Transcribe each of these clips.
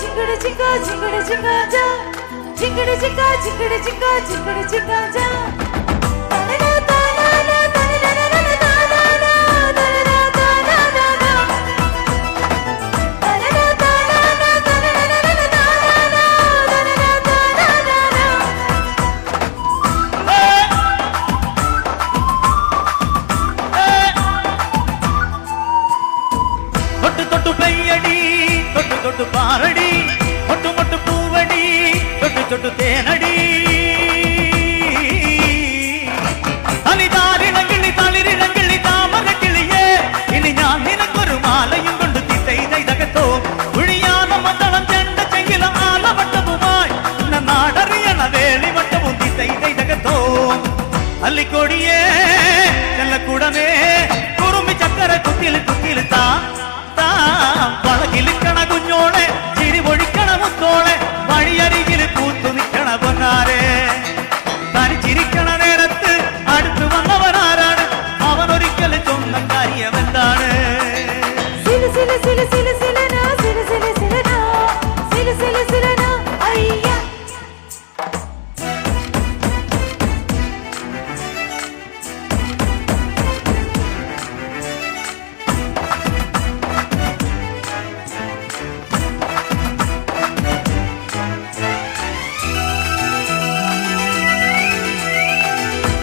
జింగడి జింగా జింగడి జింగా జా జింగడి జింగా జింగడి జింగా జింగడి జింగా జా பாரடி மொட்டு மொட்டு பூவடி தொட்டு தொட்டு தேனடி அலிதாரிடங்கிளி தளிரிடங்கிளி தாமர கிளியே இனி நான் நினக்கொரு மாலையும் கொண்டு திசை தகத்தோ குழியான மத்தளம் செண்ட செங்கில ஆல வட்டமுமாய் நாடறியன வேலி வட்டமும் திசை தகத்தோ அல்லிக்கொடியே செல்லக்கூடமே குறும்பி சக்கர குத்திலு குத்திலு தான் പളകിലിക്കണ കുഞ്ഞോളെ ചിരി പൊഴിക്കണ മുത്തോളെ വഴിയരികില് പൂത്തു നിൽക്കണ പൊന്നാരെ തനിച്ചിരിക്കണ നേരത്ത് അടുത്തു വന്നവനാരാണ് അവനൊരിക്കലും സ്വന്തം കാര്യമെന്താണ്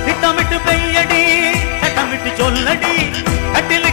ചട്ടമിട്ട് പെയ്യടി ചട്ടമിട്ട് ചൊല്ലടി കട്ടിൽ